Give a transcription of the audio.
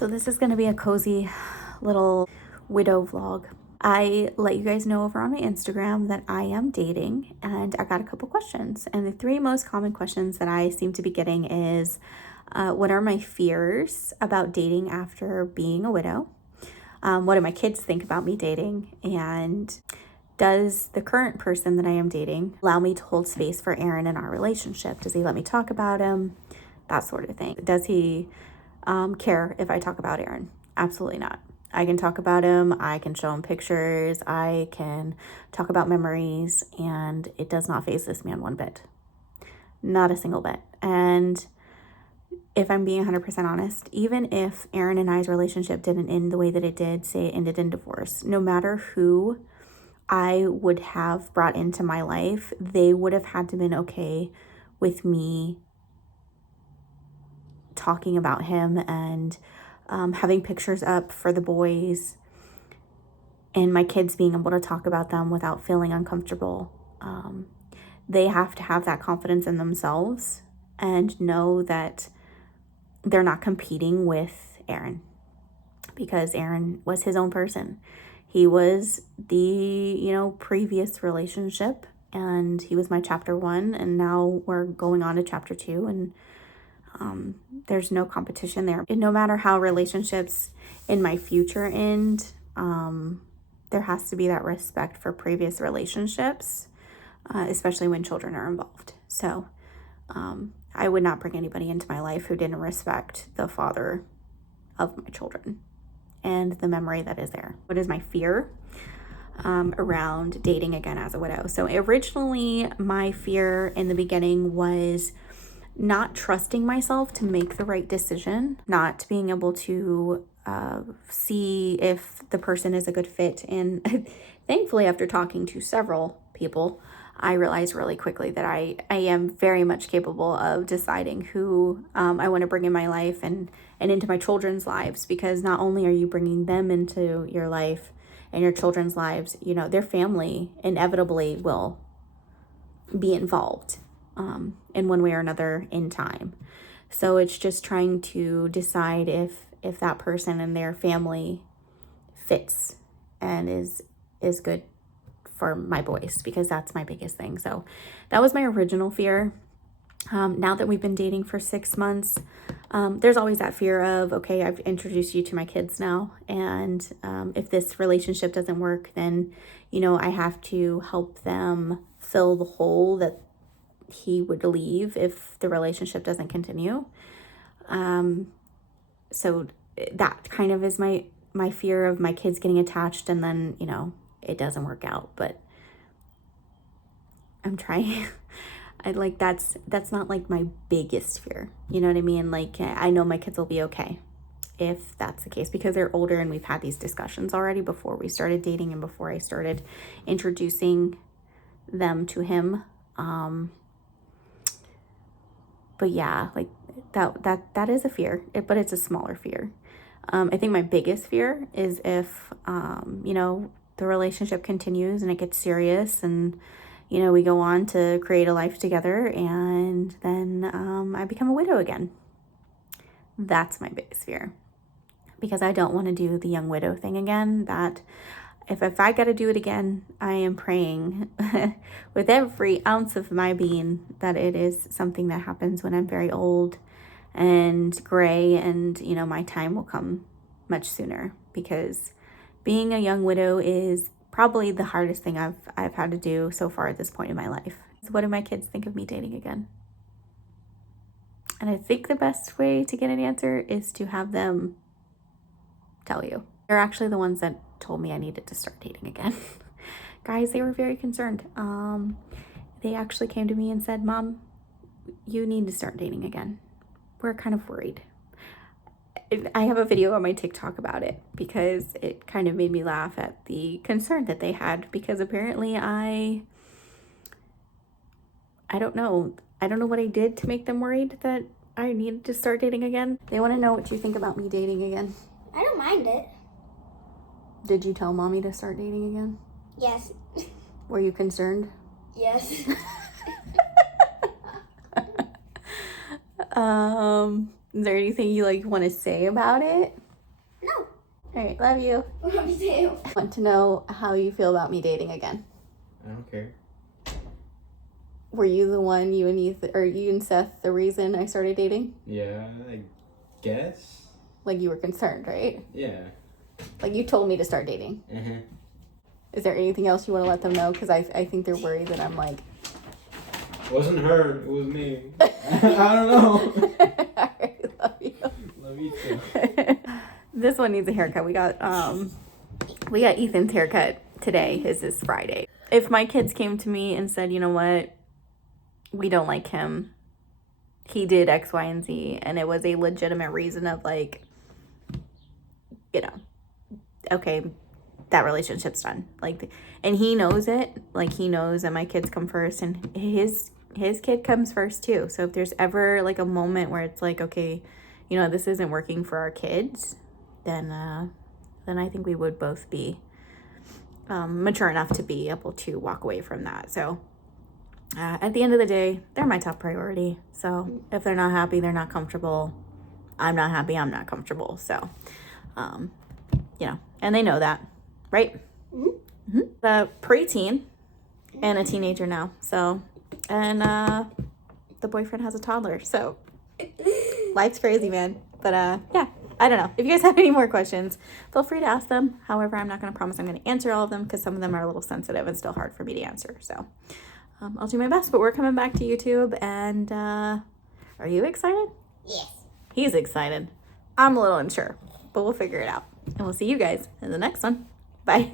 So this is going to be a cozy little widow vlog. I let you guys know over on my Instagram that I am dating, and I got a couple questions. And the three most common questions that I seem to be getting is, what are my fears about dating after being a widow? What do my kids think about me dating? And does the current person that I am dating allow me to hold space for Aaron in our relationship? Does he let me talk about him? That sort of thing. Does he care if I talk about Aaron? Absolutely not. I can talk about him. I can show him pictures. I can talk about memories, and it does not faze this man one bit. Not a single bit. And if I'm being 100% honest, even if Aaron and I's relationship didn't end the way that it did, say it ended in divorce, no matter who I would have brought into my life, they would have had to been okay with me talking about him and having pictures up for the boys and my kids being able to talk about them without feeling uncomfortable. They have to have that confidence in themselves and know that they're not competing with Aaron, because Aaron was his own person. He was the, previous relationship, and he was my chapter 1, and now we're going on to chapter 2, and there's no competition there. And no matter how relationships in my future end, there has to be that respect for previous relationships, especially when children are involved. So I would not bring anybody into my life who didn't respect the father of my children and the memory that is there. What is my fear around dating again as a widow? So originally, my fear in the beginning was not trusting myself to make the right decision, not being able to see if the person is a good fit. And thankfully, after talking to several people, I realized really quickly that I am very much capable of deciding who I want to bring in my life and into my children's lives, because not only are you bringing them into your life and your children's lives, their family inevitably will be involved in one way or another in time. So it's just trying to decide if that person and their family fits and is good for my boys, because that's my biggest thing. So that was my original fear. Now that we've been dating for 6 months, there's always that fear of, okay, I've introduced you to my kids now, and if this relationship doesn't work, then I have to help them fill the hole that he would leave if the relationship doesn't continue. So that kind of is my fear of my kids getting attached, and then it doesn't work out. But I'm trying. That's not like my biggest fear, you know what I mean? Like, I know my kids will be okay if that's the case, because they're older and we've had these discussions already before we started dating and before I started introducing them to him. But yeah, like that is a fear, but it's a smaller fear. I think my biggest fear is if, the relationship continues and it gets serious, and, we go on to create a life together, and then I become a widow again. That's my biggest fear, because I don't want to do the young widow thing again. That if I got to do it again, I am praying with every ounce of my being that it is something that happens when I'm very old and gray, and my time will come much sooner, because being a young widow is probably the hardest thing I've had to do so far at this point in my life. So what do my kids think of me dating again? And I think the best way to get an answer is to have them tell you. They're actually the ones that told me I needed to start dating again. Guys, they were very concerned. They actually came to me and said, "Mom, you need to start dating again. We're kind of worried." I have a video on my TikTok about it, because it kind of made me laugh at the concern that they had, because apparently I don't know what I did to make them worried that I needed to start dating again. They want to know what you think about me dating again. I don't mind it. Did you tell Mommy to start dating again? Yes. Were you concerned? Yes. Is there anything you want to say about it? All right, love you. Love you too. Want to know how you feel about me dating again. I don't care. Were you the one, you and Seth, the reason I started dating? Yeah, I guess. Like, you were concerned, right? Yeah. Like, you told me to start dating. Uh-huh. Is there anything else you want to let them know? Because I think they're worried that I'm like... It wasn't her, it was me. I don't know. All right, love you. Love you too. This one needs a haircut. We got Ethan's haircut today. His is Friday. If my kids came to me and said, you know what, we don't like him, he did X, Y, and Z, and it was a legitimate reason of like, you know, okay, that relationship's done. Like, and he knows it. Like, he knows that my kids come first, and his kid comes first too. So if there's ever like a moment where it's like, okay, you know, this isn't working for our kids, then I think we would both be mature enough to be able to walk away from that. So at the end of the day, they're my top priority. So if they're not happy, they're not comfortable, I'm not happy, I'm not comfortable. So, you know, and they know that, right? Mm-hmm. Mm-hmm. The preteen and a teenager now. So, and the boyfriend has a toddler. So life's crazy, man. But yeah, I don't know. If you guys have any more questions, feel free to ask them. However, I'm not going to promise I'm going to answer all of them because some of them are a little sensitive and still hard for me to answer. So I'll do my best. But we're coming back to YouTube. And are you excited? Yes. He's excited. I'm a little unsure, but we'll figure it out. And we'll see you guys in the next one. Bye.